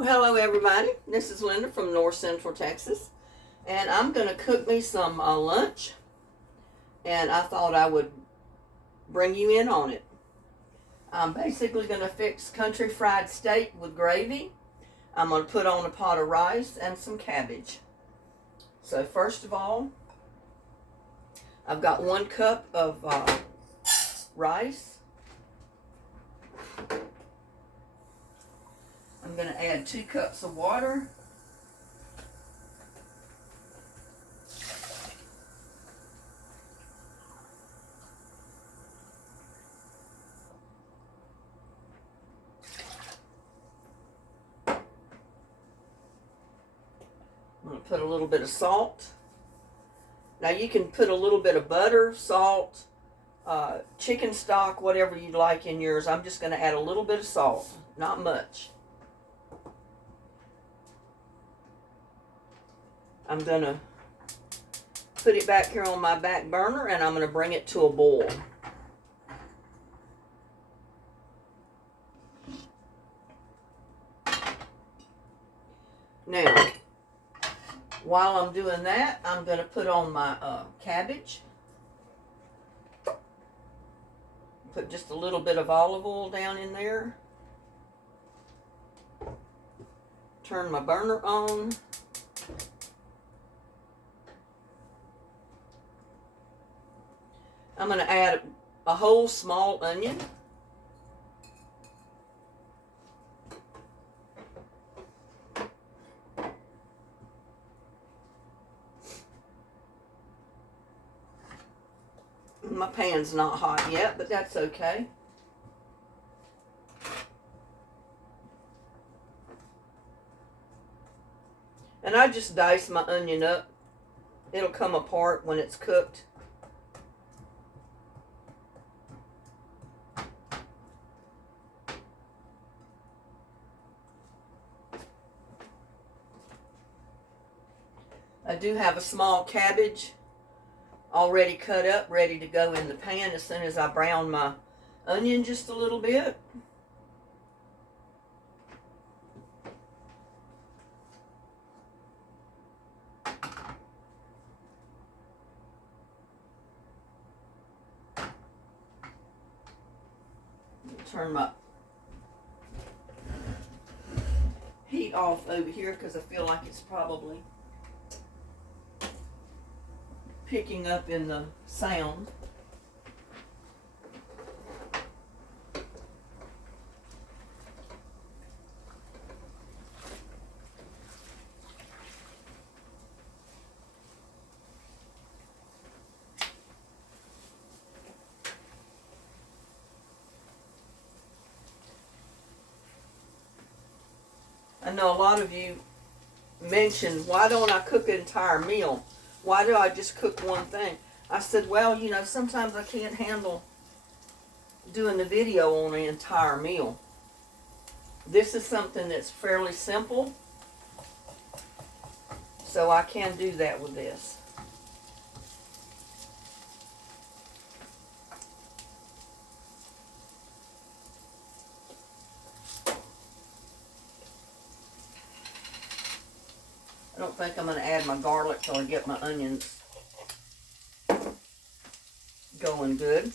Well, hello everybody. This is Linda from North Central Texas, and I'm going to cook me some lunch, and I thought I would bring you in on it. I'm basically going to fix country fried steak with gravy. I'm going to put on a pot of rice and some cabbage. So first of all, I've got 1 cup of rice. I'm going to add 2 cups of water. I'm going to put a little bit of salt. Now you can put a little bit of butter, salt, chicken stock, whatever you'd like in yours. I'm just going to add a little bit of salt, not much. I'm going to put it back here on my back burner, and I'm going to bring it to a boil. Now, while I'm doing that, I'm going to put on my cabbage. Put just a little bit of olive oil down in there. Turn my burner on. I'm going to add a whole small onion. My pan's not hot yet, but that's okay. And I just dice my onion up. It'll come apart when it's cooked. I do have a small cabbage already cut up, ready to go in the pan as soon as I brown my onion just a little bit. Turn my heat off over here because I feel like it's probably picking up in the sound. I know a lot of you mentioned, why don't I cook an entire meal? Why do I just cook one thing? I said, well, you know, sometimes I can't handle doing the video on an entire meal. This is something that's fairly simple, so I can do that with this. I don't think I'm going to add my garlic till I get my onions going good.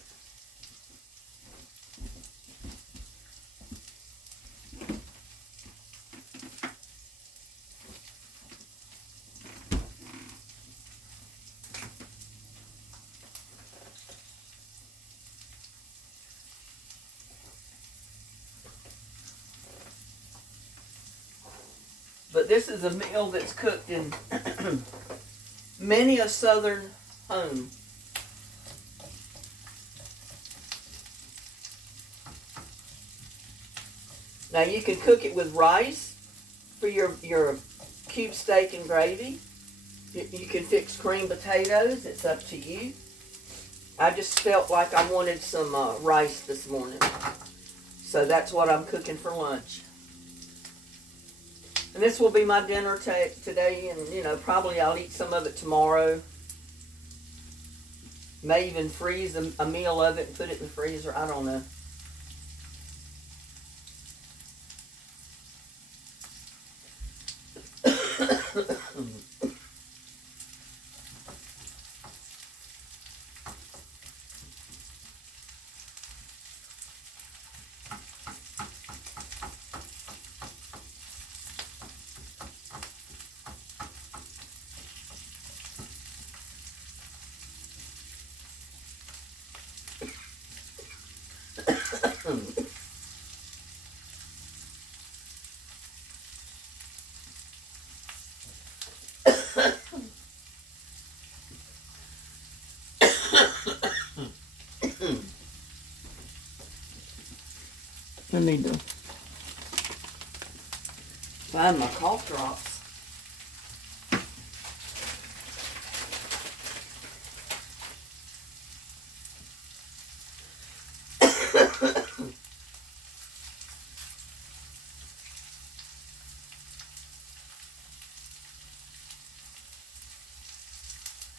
But this is a meal that's cooked in many a southern home. Now you can cook it with rice for your cube steak and gravy. You can fix creamed potatoes. It's up to you. I just felt like I wanted some rice this morning. So that's what I'm cooking for lunch. And this will be my dinner today, and, you know, probably I'll eat some of it tomorrow. May even freeze a meal of it and put it in the freezer. I don't know. I need to find my cough drops.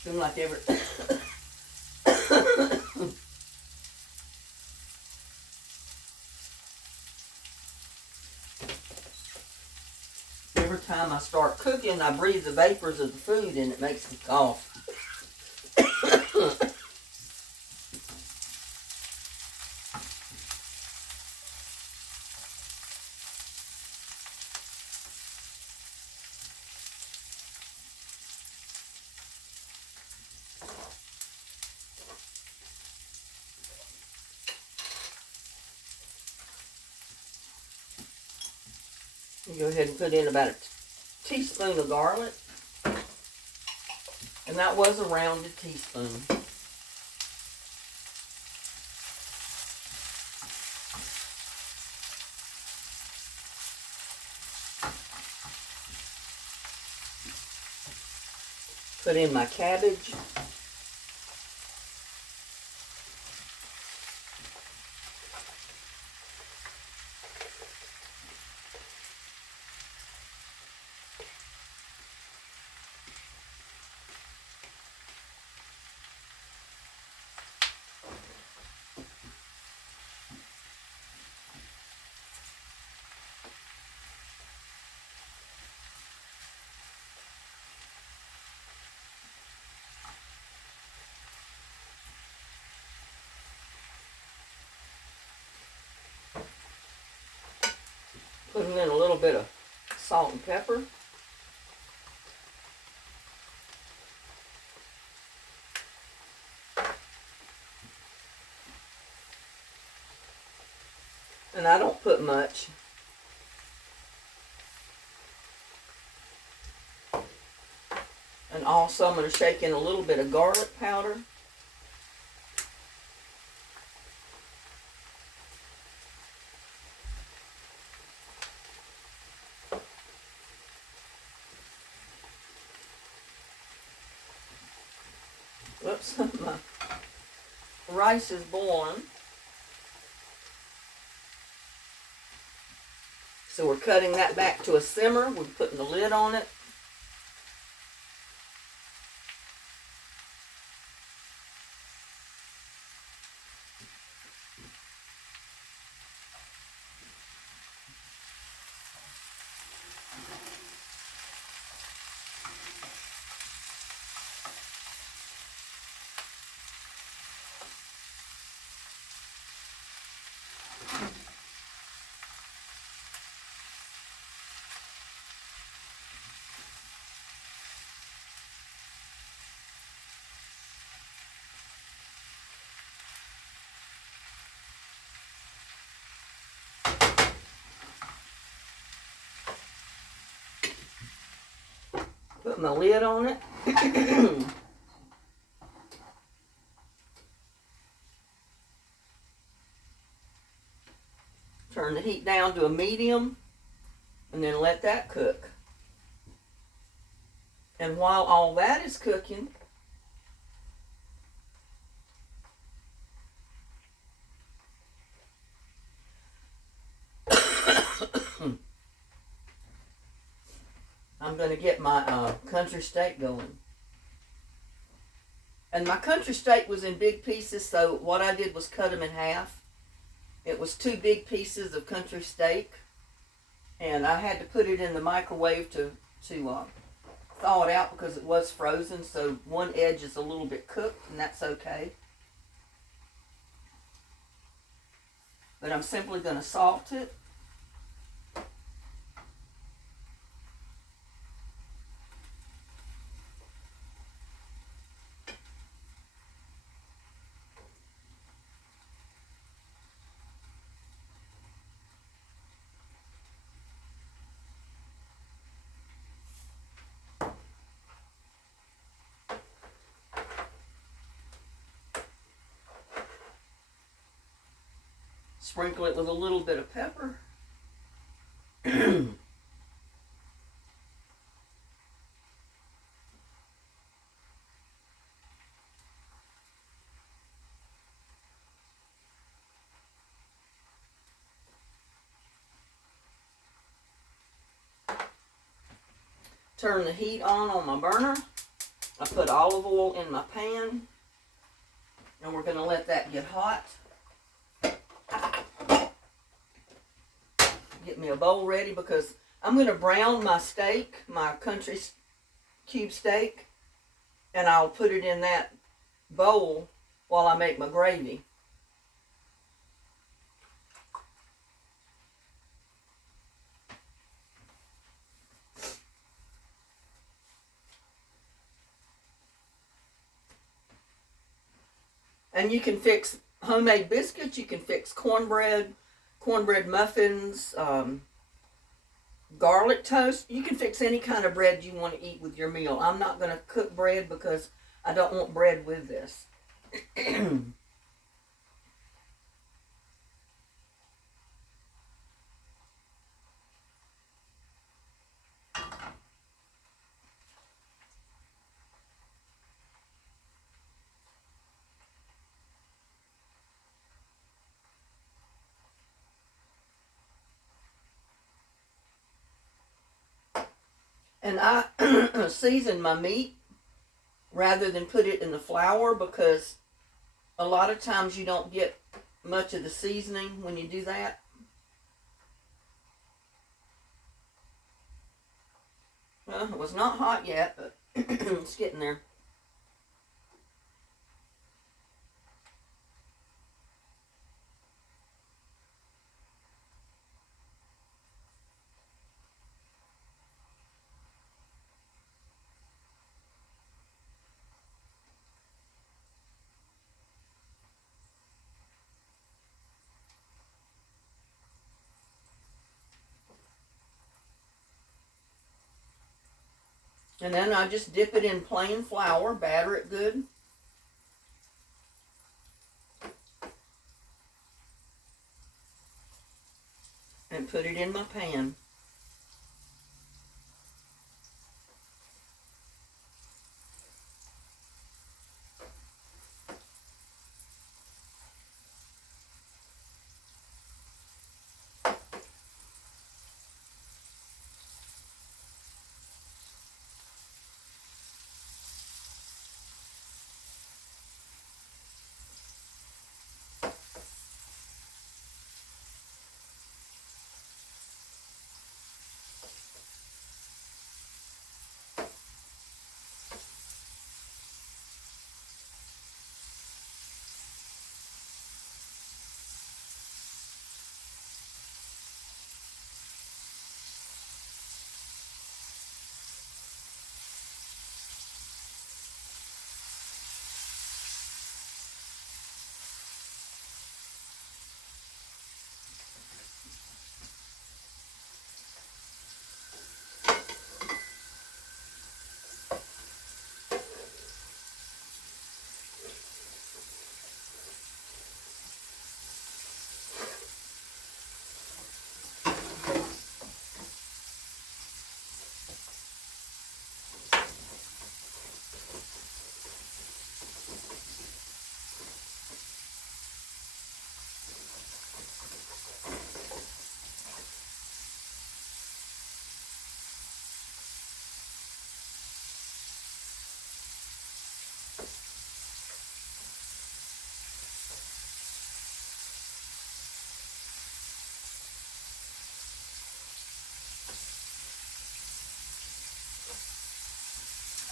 Seems like every every time I start cooking, I breathe the vapors of the food and it makes me cough. Go ahead and put in about a teaspoon of garlic. And that was a rounded teaspoon. Put in my cabbage. Putting in a little bit of salt and pepper. And I don't put much. And also I'm going to shake in a little bit of garlic powder. Whoops, my rice is boiling. So we're cutting that back to a simmer. We're putting the lid on it. Put my lid on it. Turn the heat down to a medium and then let that cook. And while all that is cooking, I'm going to get my country steak going. And my country steak was in big pieces, so what I did was cut them in half. It was 2 big pieces of country steak, and I had to put it in the microwave to thaw it out because it was frozen, so one edge is a little bit cooked, and that's okay. But I'm simply going to salt it. Sprinkle it with a little bit of pepper. Turn the heat on my burner. I put olive oil in my pan, and we're going to let that get hot. Get me a bowl ready because I'm going to brown my steak, my country cube steak, and I'll put it in that bowl while I make my gravy. And you can fix homemade biscuits, you can fix cornbread muffins, garlic toast. You can fix any kind of bread you want to eat with your meal. I'm not going to cook bread because I don't want bread with this. And I season my meat rather than put it in the flour because a lot of times you don't get much of the seasoning when you do that. Well, it was not hot yet, but it's getting there. And then I just dip it in plain flour, batter it good. And put it in my pan.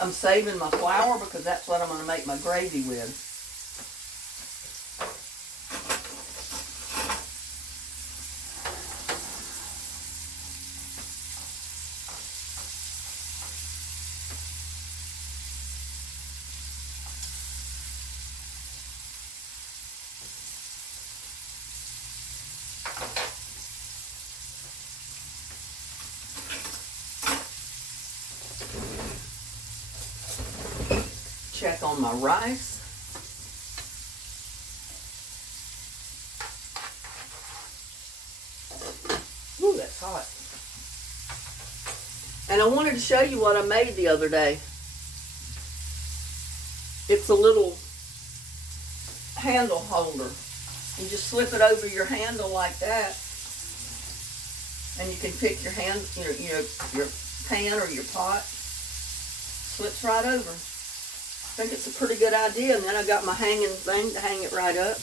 I'm saving my flour because that's what I'm going to make my gravy with. Check on my rice. And I wanted to show you what I made the other day. It's a little handle holder. You just slip it over your handle like that, and you can pick your your pan or your pot. Slips right over. I think it's a pretty good idea. And then I got my hanging thing to hang it right up.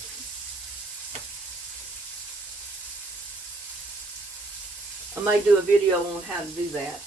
I may do a video on how to do that.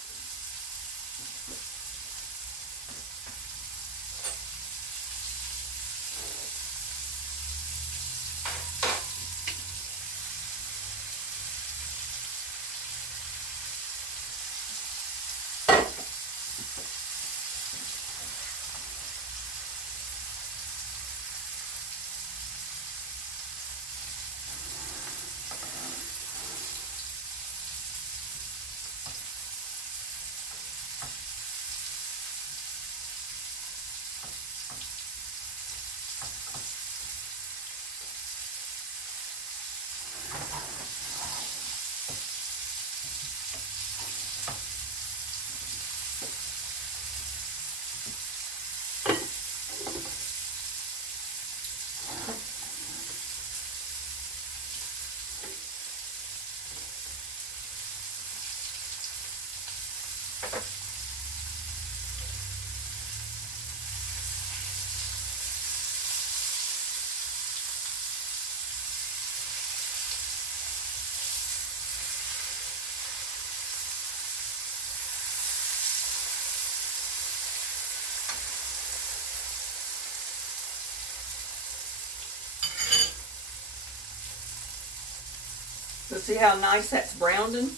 So see how nice that's browning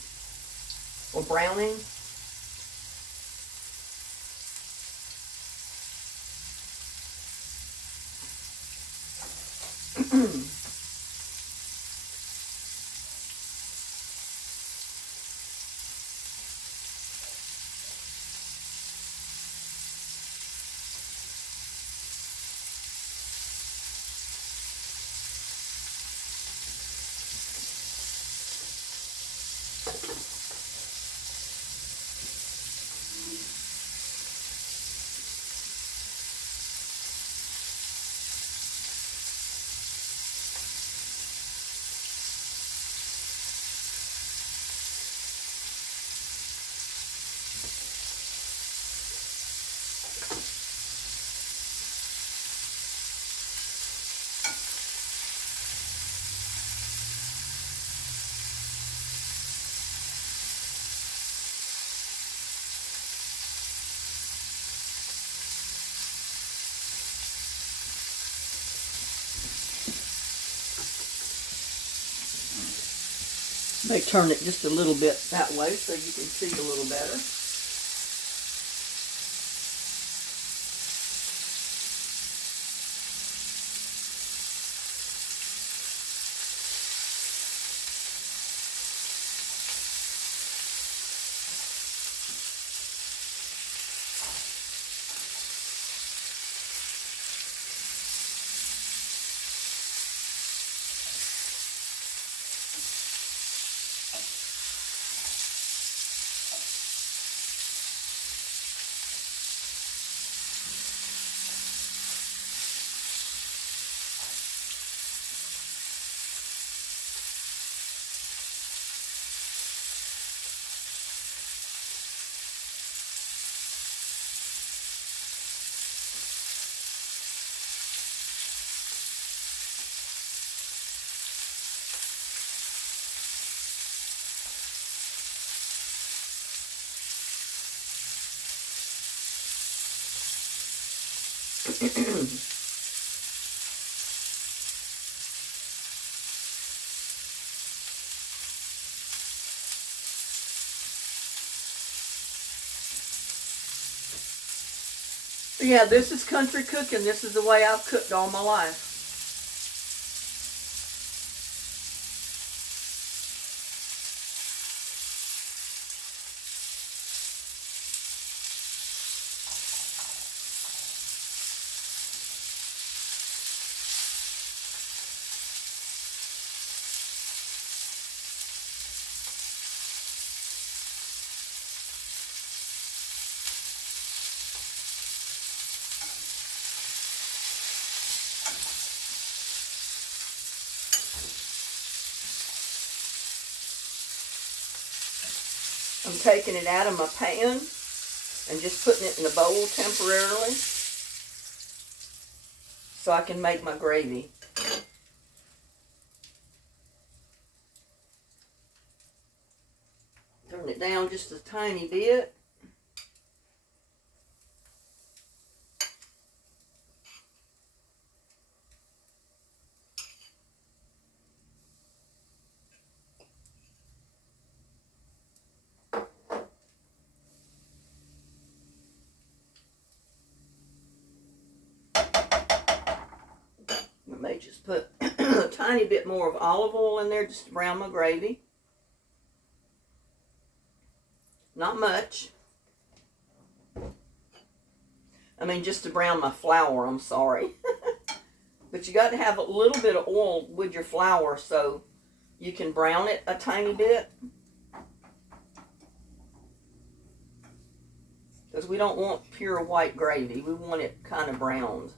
or browning? May turn it just a little bit that way so you can see a little better. Yeah, this is country cooking. This is the way I've cooked all my life. I'm taking it out of my pan and just putting it in a bowl temporarily so I can make my gravy. Turn it down just a tiny bit. I may just put a tiny bit more of olive oil in there just to brown my gravy. Not much. I mean, just to brown my flour, I'm sorry. But you got to have a little bit of oil with your flour so you can brown it a tiny bit. Because we don't want pure white gravy. We want it kind of browned.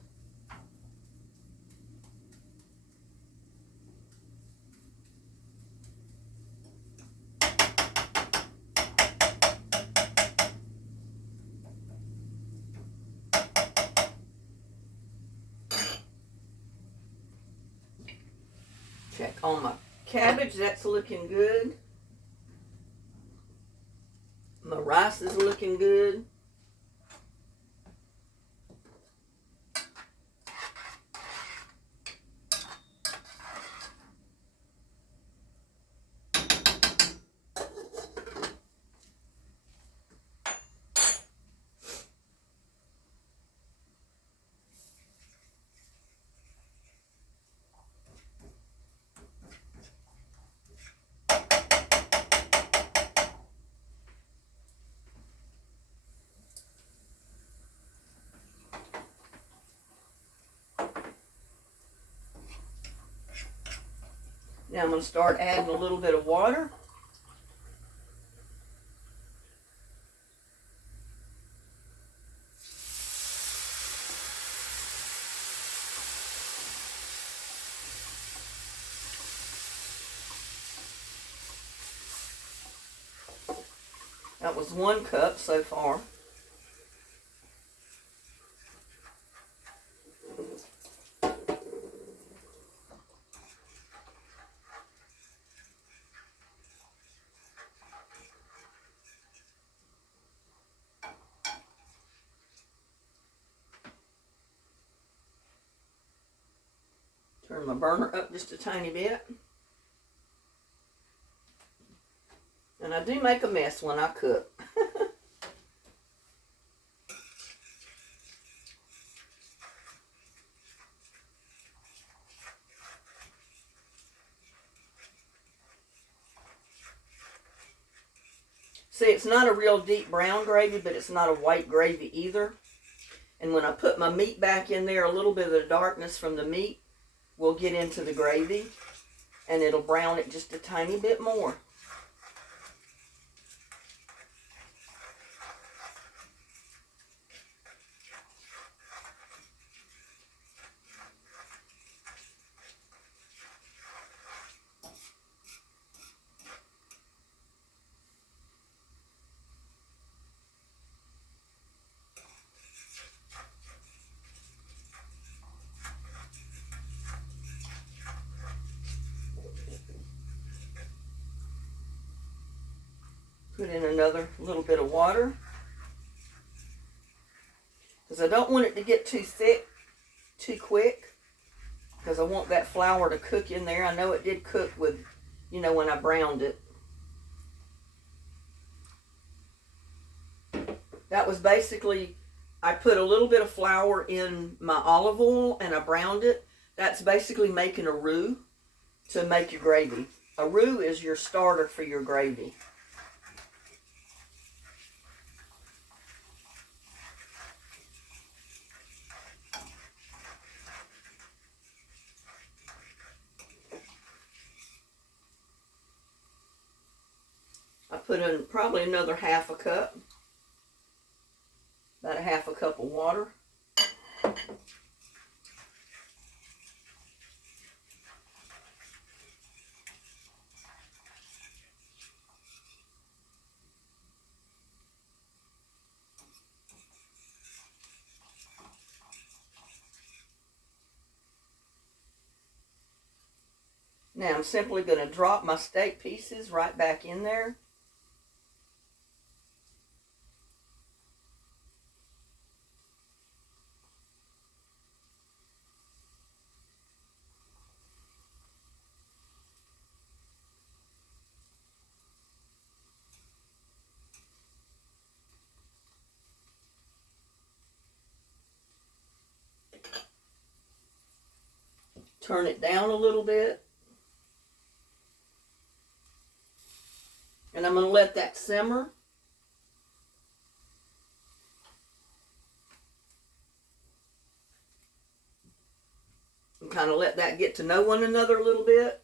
Check on my cabbage, that's looking good. My rice is looking good. Now I'm going to start adding a little bit of water. That was 1 cup so far. Turn my burner up just a tiny bit. And I do make a mess when I cook. See, it's not a real deep brown gravy, but it's not a white gravy either. And when I put my meat back in there, a little bit of the darkness from the meat will get into the gravy, and it'll brown it just a tiny bit more. Put in another little bit of water, because I don't want it to get too thick too quick, because I want that flour to cook in there. I know it did cook with, you know, when I browned it. That was basically, I put a little bit of flour in my olive oil and I browned it. That's basically making a roux to make your gravy. A roux is your starter for your gravy. I put in probably another half a cup, about a half a cup of water. Now I'm simply going to drop my steak pieces right back in there. Turn it down a little bit. And I'm going to let that simmer. And kind of let that get to know one another a little bit.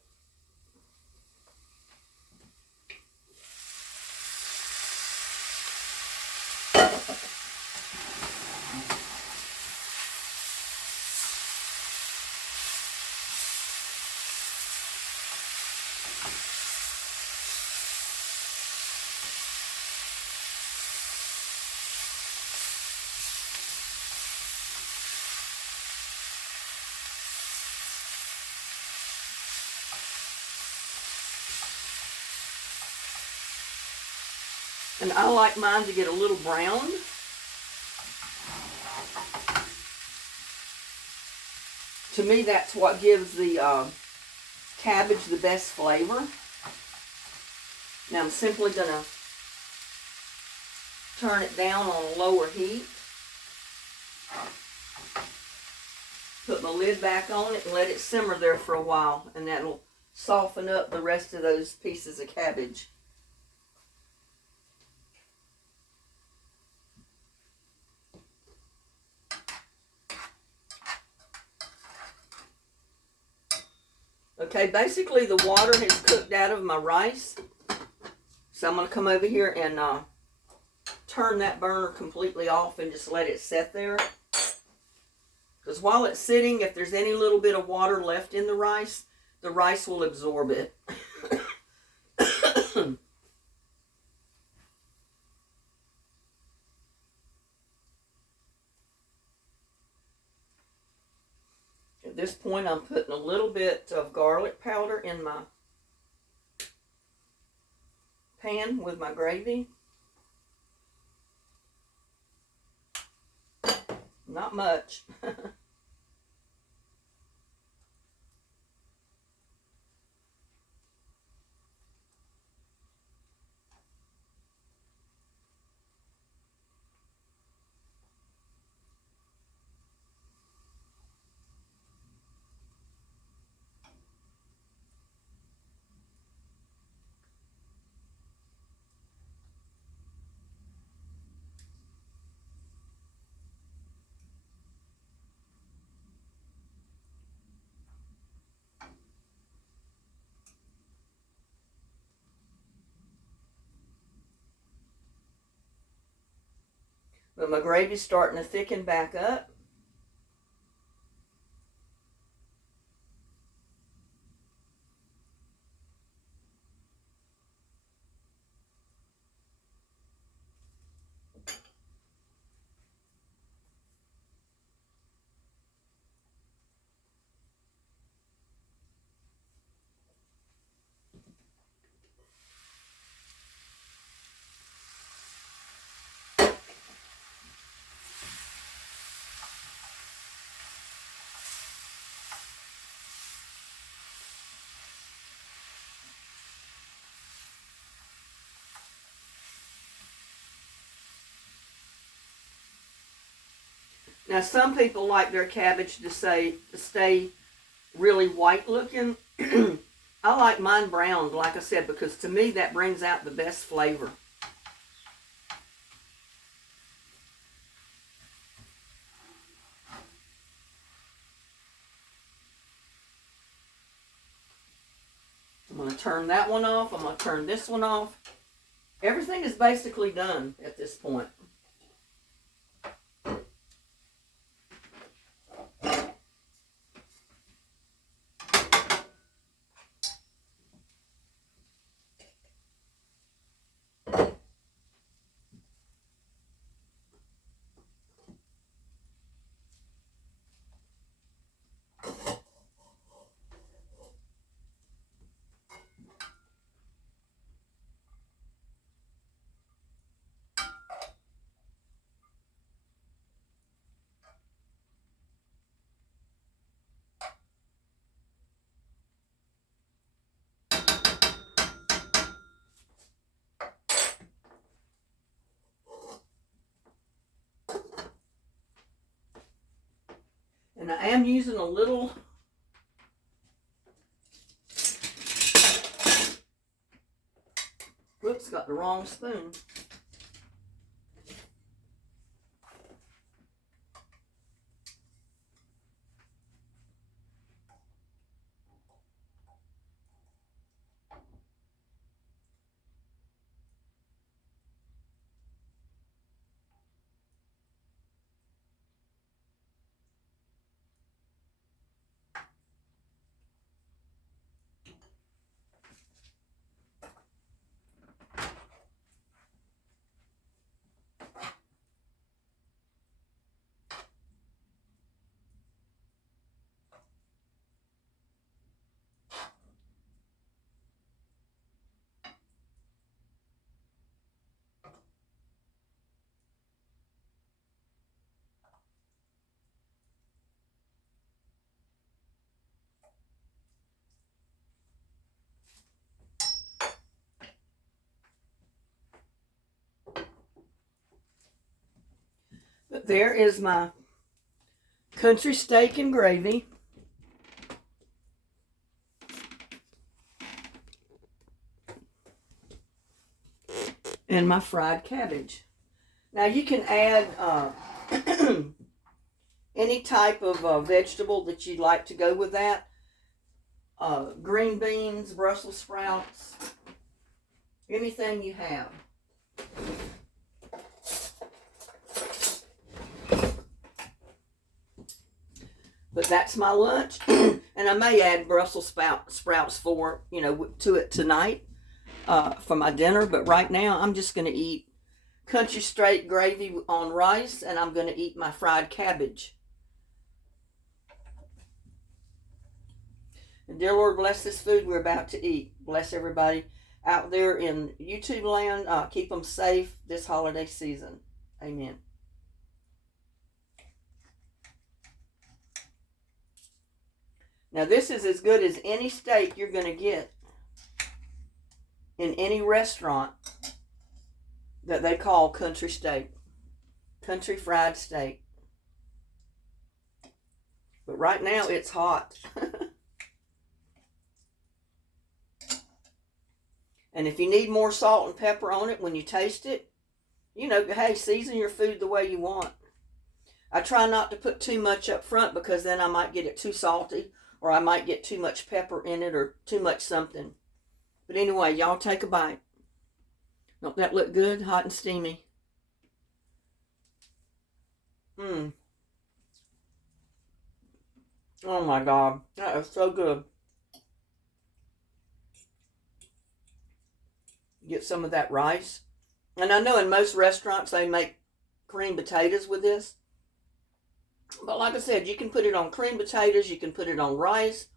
And I like mine to get a little brown. To me, that's what gives the cabbage the best flavor. Now I'm simply going to turn it down on a lower heat. Put my lid back on it and let it simmer there for a while. And that'll soften up the rest of those pieces of cabbage. Okay, basically the water has cooked out of my rice. So I'm going to come over here and turn that burner completely off and just let it sit there. Because while it's sitting, if there's any little bit of water left in the rice will absorb it. At this point, I'm putting a little bit of garlic powder in my pan with my gravy. Not much. But my gravy's starting to thicken back up. Now, some people like their cabbage to stay really white looking. I like mine browned, like I said, because to me that brings out the best flavor. I'm going to turn that one off. I'm going to turn this one off. Everything is basically done at this point. And I am using a little whoops, got the wrong spoon. But there is my country steak and gravy. And my fried cabbage. Now you can add any type of vegetable that you'd like to go with that. Green beans, Brussels sprouts, anything you have. But that's my lunch. And I may add Brussels sprouts to it tonight for my dinner. But right now, I'm just going to eat country straight gravy on rice. And I'm going to eat my fried cabbage. And dear Lord, bless this food we're about to eat. Bless everybody out there in YouTube land. Keep them safe this holiday season. Amen. Now this is as good as any steak you're going to get in any restaurant that they call country steak. Country fried steak. But right now it's hot. And if you need more salt and pepper on it when you taste it, hey, season your food the way you want. I try not to put too much up front because then I might get it too salty. Or I might get too much pepper in it or too much something. But anyway, y'all take a bite. Don't that look good? Hot and steamy. Oh my God. That is so good. Get some of that rice. And I know in most restaurants they make creamed potatoes with this. But like I said, you can put it on creamed potatoes. You can put it on rice.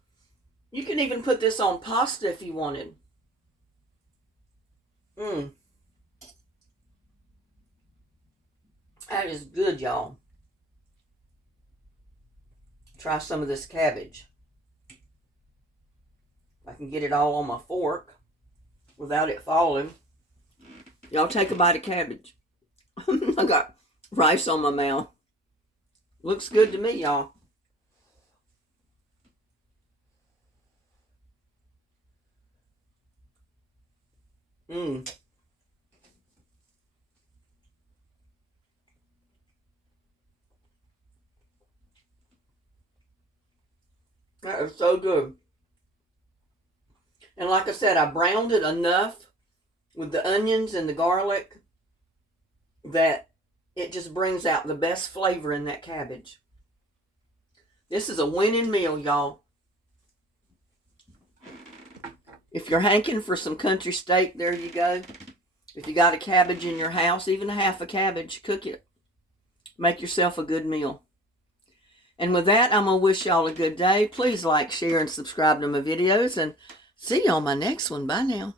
You can even put this on pasta if you wanted. That is good, y'all. Try some of this cabbage. If I can get it all on my fork without it falling. Y'all take a bite of cabbage. I got rice on my mouth. Looks good to me, y'all. That is so good. And like I said, I browned it enough with the onions and the garlic that it just brings out the best flavor in that cabbage. This is a winning meal, y'all. If you're hankering for some country steak, there you go. If you got a cabbage in your house, even a half a cabbage, cook it. Make yourself a good meal. And with that, I'm going to wish y'all a good day. Please like, share, and subscribe to my videos. And see you on my next one. Bye now.